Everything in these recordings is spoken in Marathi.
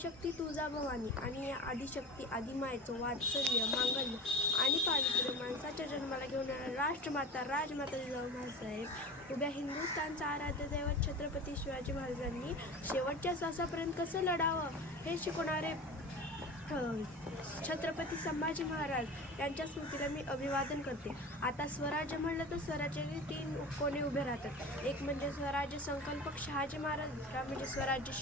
आदिशक्ती तुळजाभवानी आणि या आदिशक्ती आदिमायेचं वात्सल्य, मांगल्य आणि पावित्र्य माणसाच्या जन्माला घेऊन येणाऱ्या राष्ट्रमाता राजमाता जिजाऊ माँसाहेब उभ्या हिंदुस्थानचा आराध्य दैवत छत्रपती शिवाजी महाराजांनी शेवटच्या श्वासापर्यंत कसं लढावं हे शिकवणारे छत्रपती संभाजी महाराज यांच्या स्मृतीला मी अभिवादन करते. आता स्वराज्य म्हणलं तर स्वराज्याचे 3 कोणे उभे राहतात. एक म्हणजे स्वराज्य संकल्पक शहाजी महाराज, दुसरा म्हणजे स्वराज्य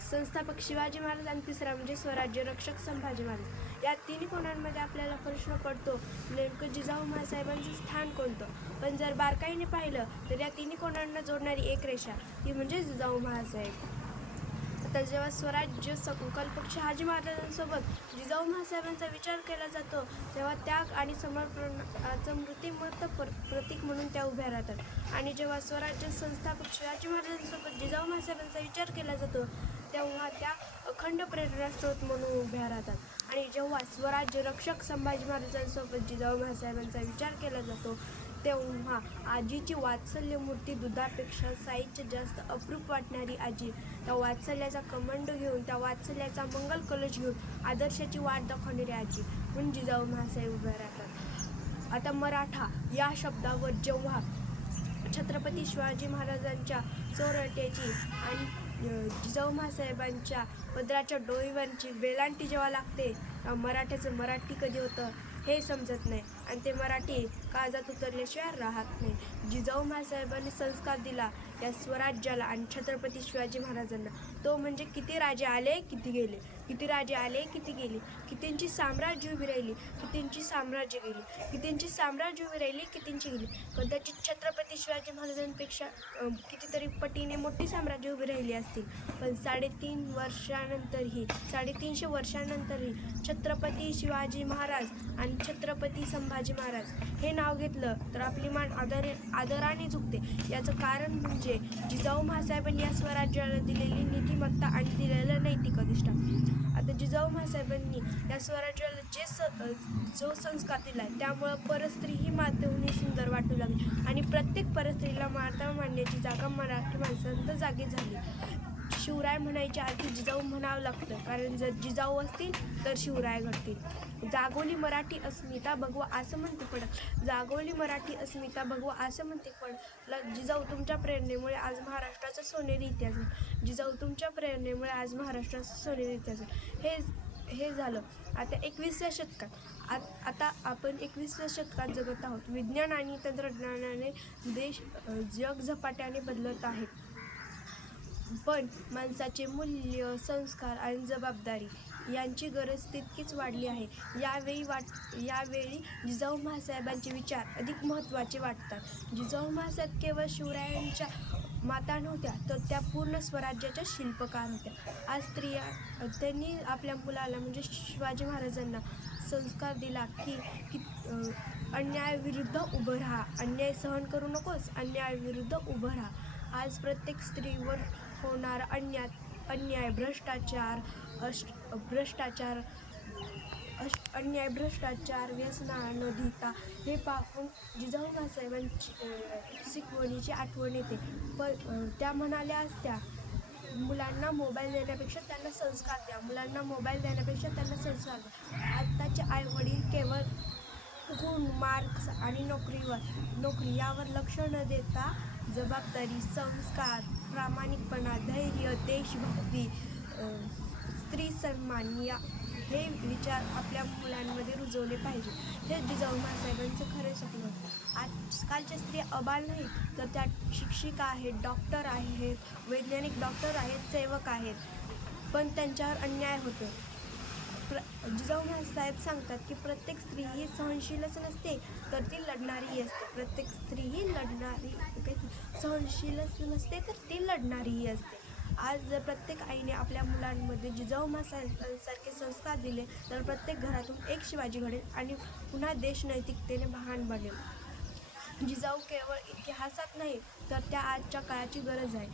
संस्थापक शिवाजी महाराज आणि तिसरा म्हणजे स्वराज्य रक्षक संभाजी महाराज. या 3 कोणांमध्ये आपल्याला प्रश्न पडतो नेमकं जिजाऊ महासाहेबांचं स्थान कोणतं. पण जर बारकाईने पाहिलं तर या 3 कोणांना जोडणारी एक रेषा ती म्हणजे जिजाऊ महासाहेब. आता जेव्हा स्वराज्य संकल्पक शहाजी महाराजांसोबत जिजाऊ महासाहेबांचा विचार केला जातो तेव्हा त्याग आणि समर्पणाचं मूर्तिमंत प्रतीक म्हणून त्या उभ्या राहतात. आणि जेव्हा स्वराज्य संस्थापक शिवाजी महाराजांसोबत जिजाऊ महासाहेबांचा विचार केला जातो तेव्हा त्या अखंड प्रेरणा स्रोत म्हणून उभ्या राहतात. आणि जेव्हा स्वराज्य रक्षक संभाजी महाराजांसोबत जिजाऊ महासाहेबांचा विचार केला जातो तेव्हा आजीची वात्सल्य मूर्ती दुधापेक्षा साईच्या जास्त अप्रूप वाटणारी आजी, त्या वात्सल्याचा कमंड घेऊन, त्या वात्सल्याचा मंगल कलश घेऊन आदर्शाची वाट दाखवणारी आजी म्हणून जिजाऊ महासाहेब उभ्या राहतात. आता मराठा या शब्दावर जेव्हा छत्रपती शिवाजी महाराजांच्या चोरट्याची आणि जिजाऊ महासाहेबांच्या पदराच्या डोईवरची वेलांटी जेव्हा लागते मराठ्याचं मराठी कधी होतं हे समजत नाही आणि ते मराठी काळजात उतरल्याशिवाय राहत नाही. जिजाऊ महासाहेबांनी संस्कार दिला या स्वराज्याला आणि छत्रपती शिवाजी महाराजांना. तो म्हणजे किती राजे आले किती गेले, किती राजे आले किती गेले, कितींची साम्राज्य उभी राहिली, कितींची साम्राज्य गेली, कितींची साम्राज्य उभी राहिली, कितींची गेली. कदाचित छत्रपती शिवाजी महाराजांपेक्षा कितीतरी पटीने मोठी साम्राज्य उभी राहिली असतील. पण 350 वर्षानंतरही छत्रपती शिवाजी महाराज आणि छत्रपती संभाजी महाराज हे नाव घेतलं तर आपली मान आदराने झुकते. याचं कारण म्हणजे जिजाऊ महासाहेबांनी या स्वराज्याला दिलेली नीतिमत्ता आणि दिलेलं नैतिक अधिष्ठान. आता जिजाऊ महासाहेबांनी या स्वराज्याला जो संस्कार दिला आहे त्यामुळं परस्त्री ही मातृभूमी सुंदर वाटू लागली आणि प्रत्येक परस्त्रीला माता मानण्याची जागा मराठी माणसांत जागी झाली. शिवराय म्हणायच्या आधी जिजाऊ म्हणावं लागतं, कारण जर जिजाऊ असतील तर शिवराय घडतील. जागोली मराठी अस्मिता भगवा असं म्हणते पडत, जागोली मराठी अस्मिता भगवा असं म्हणते पडत. जिजाऊ तुमच्या प्रेरणेमुळे आज महाराष्ट्राचा सोनेरी इतिहास आहे. जिजाऊ तुमच्या प्रेरणेमुळे आज महाराष्ट्राचा सोनेरी इतिहास आहे. हे झालं. आता 21व्या शतकात आता आपण 21व्या शतकात जगत आहोत. विज्ञान आणि तंत्रज्ञानाने जग झपाट्याने बदलत आहे. पण माणसाचे मूल्य, संस्कार आणि जबाबदारी यांची गरज तितकीच वाढली आहे. यावेळी जिजाऊ महासाहेबांचे विचार अधिक महत्त्वाचे वाटतात. जिजाऊ महासाहेब केवळ शिवरायांच्या माता नव्हत्या तर त्या पूर्ण स्वराज्याच्या शिल्पकार होत्या. आज त्यांनी आपल्या मुलाला म्हणजे शिवाजी महाराजांना संस्कार दिला की अन्यायाविरुद्ध उभं राहा, अन्याय सहन करू नकोस, अन्यायाविरुद्ध उभं राहा. आज प्रत्येक स्त्रीवर होणारा अन्याय, भ्रष्टाचार, व्यसना न धीता हे पाहून जिजाऊ महासाहेबांची शिकवणीची आठवण येते. पण त्या म्हणाल्या असत्या, मुलांना मोबाईल देण्यापेक्षा त्यांना संस्कार द्या, मुलांना मोबाईल देण्यापेक्षा त्यांना संस्कार द्या. आत्ताचे आईवडील केवळ गुण, मार्क्स आणि नोकरी यावर लक्ष न देता जबाबदारी, संस्कार, प्रामाणिकपणा, धैर्य, देशभक्ती, स्त्री सन्मान हे विचार आपल्या मुलांमध्ये रुजवले पाहिजे. हे जिजाऊ महासाहेबांचं खरे स्वप्न होतं. आजकालच्या स्त्रिया अबाल नाहीत तर त्या शिक्षिका आहेत, डॉक्टर आहेत, वैज्ञानिक डॉक्टर आहेत, सेवक आहेत, पण त्यांच्यावर अन्याय होतो. जिजाऊ महासाहेब सांगतात की प्रत्येक स्त्री ही सहनशीलच नसते तर ती लढणारीही असते. प्रत्येक स्त्री ही सहनशीलच नसते तर ती लढणारीही असते. आज जर प्रत्येक आईने आपल्या मुलांमध्ये जिजाऊ महासाहेबांसारखे संस्कार दिले तर प्रत्येक घरातून एक शिवाजी घडेल आणि पुन्हा देश नैतिकतेने महान बनेल. जिजाऊ केवळ इतिहासात नाही तर त्या आजच्या काळाची गरज आहे.